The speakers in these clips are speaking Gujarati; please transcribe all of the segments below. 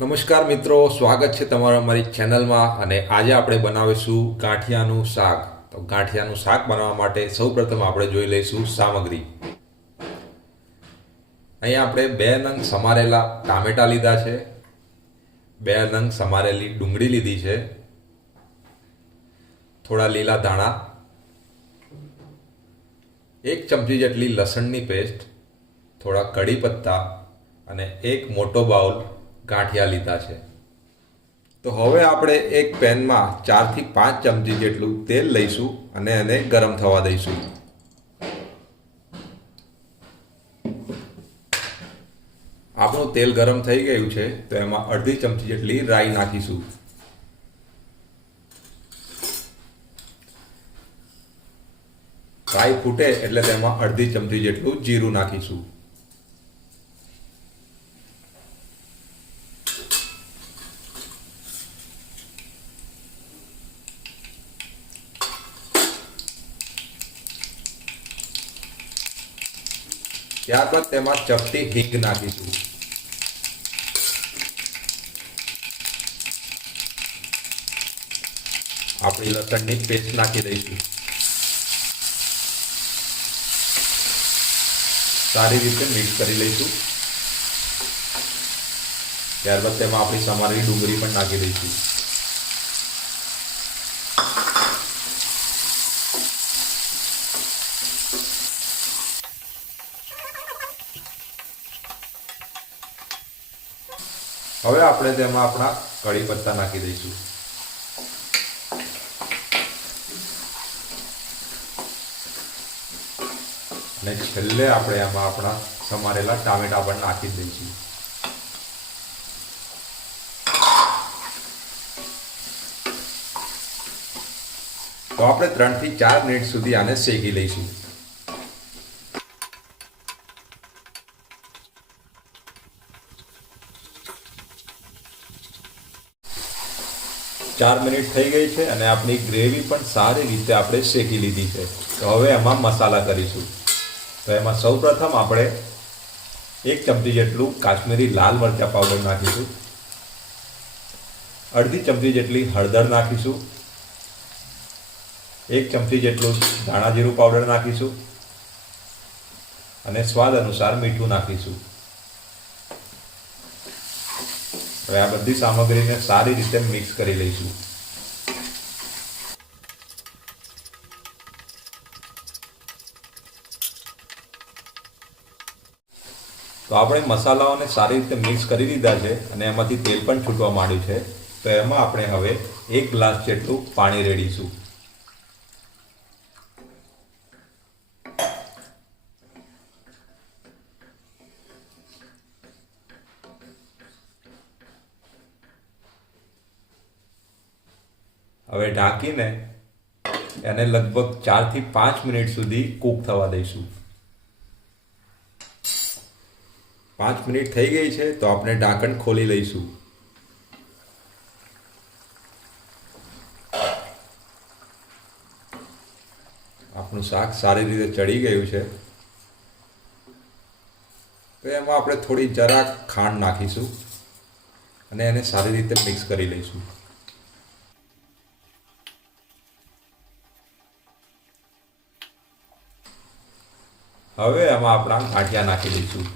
નમસ્કાર મિત્રો, સ્વાગત છે તમારા અમારી ચેનલમાં અને આજે આપણે બનાવીશું ગાંઠિયાનું શાક. તો ગાંઠિયાનું શાક બનાવવા માટે સૌપ્રથમ આપણે જોઈ લઈશું સામગ્રી. અહીંયા આપણે બે નંગ સમારેલા ટામેટા લીધા છે. બે નંગ સમારેલી ડુંગળી લીધી છે. થોડા લીલા ધાણા. એક ચમચી જેટલી લસણની પેસ્ટ, થોડા કડી પત્તા અને એક મોટો બાઉલ ગાંઠિયા લીધા છે. તો હવે આપણે એક પેનમાં ચારથી પાંચ ચમચી જેટલું તેલ લઈશું અને એને ગરમ થવા દઈશું. આપણું તેલ ગરમ થઈ ગયું છે, તો એમાં અડધી ચમચી જેટલી રાઈ નાખીશું. રાઈ ફૂટે એટલે તેમાં અડધી ચમચી જેટલું જીરું નાખીશું. ત્યારબાદ તેમાં ચપટી હિંગ નાખીશું આપણી લસણની પેસ્ટ નાખી દઈશું. સારી રીતે મિક્સ કરી લઈશું. ત્યારબાદ તેમાં આપણી સમારેલી ડુંગળી પણ નાખી દઈશું. હવે આપણે તેમાં આપણા કઢી પત્તા નાખી દઈશું. અને છેલ્લે આપણે આમાં આપણા સમારેલા ટામેટા પણ નાખી દઈશું. તો આપણે ત્રણથી ચાર મિનિટ સુધી આને શેકી લઈશું. ચાર મિનિટ થઈ ગઈ છે અને આપણી ગ્રેવી પણ સારી રીતે આપણે શેકી લીધી છે. તો હવે એમાં મસાલા કરીશું. તો એમાં સૌપ્રથમ આપણે એક ચમચી જેટલું કાશ્મીરી લાલ મરચા પાવડર નાખીશું. અડધી ચમચી જેટલી હળદર નાખીશું. એક ચમચી જેટલું ધાણા જીરું પાવડર નાખીશું. અને સ્વાદ અનુસાર મીઠું નાખીશું. હવે આ બધી સામગ્રીને સારી રીતે મિક્સ કરી લઈશું. તો આપણે મસાલાઓને સારી રીતે મિક્સ કરી દીધા છે અને એમાંથી તેલ પણ છૂટવા માંડ્યું છે. તો એમાં આપણે હવે એક ગ્લાસ જેટલું પાણી રેડીશું. હવે ઢાંકીને એને લગભગ ચારથી પાંચ મિનિટ સુધી કૂક થવા દઈશું. પાંચ મિનિટ થઈ ગઈ છે તો આપણે ઢાંકણ ખોલી લઈશું. આપણું શાક સારી રીતે ચડી ગયું છે. તો એમાં આપણે થોડી જરાક ખાંડ નાખીશું અને એને સારી રીતે મિક્સ કરી લઈશું. હવે એમાં આપણા ગાંઠિયા નાખી દઈશું.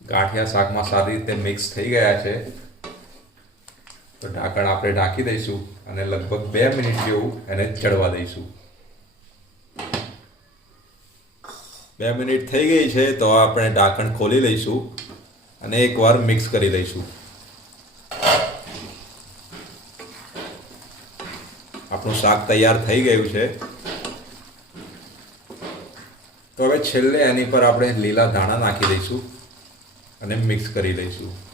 ગાંઠિયા શાકમાં સારી રીતે મિક્સ થઈ ગયા છે. તો ઢાંકણ આપણે ઢાંકી દઈશું અને લગભગ બે મિનિટ જેવું એને ચડવા દઈશું. બે મિનિટ થઈ ગઈ છે તો આપણે ઢાંકણ ખોલી લઈશું. અને એકવાર મિક્સ કરી લઈશું. આપણું શાક તૈયાર થઈ ગયું છે. તો હવે છેલ્લે એની પર આપણે લીલા ધાણા નાખી દઈશું અને મિક્સ કરી લઈશું.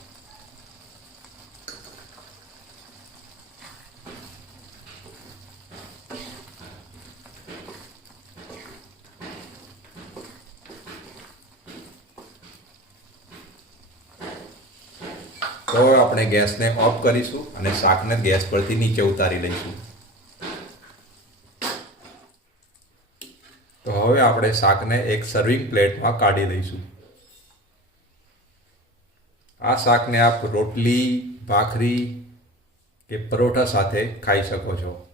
તો આપણે ગેસને ઓફ કરીશું અને શાકને ગેસ પરથી નીચે ઉતારી લઈશું. તો હવે આપણે શાકને એક સર્વિંગ પ્લેટમાં કાઢી લઈશું. આ શાકને આપ રોટલી, ભાખરી કે પરોઠા સાથે ખાઈ શકો છો.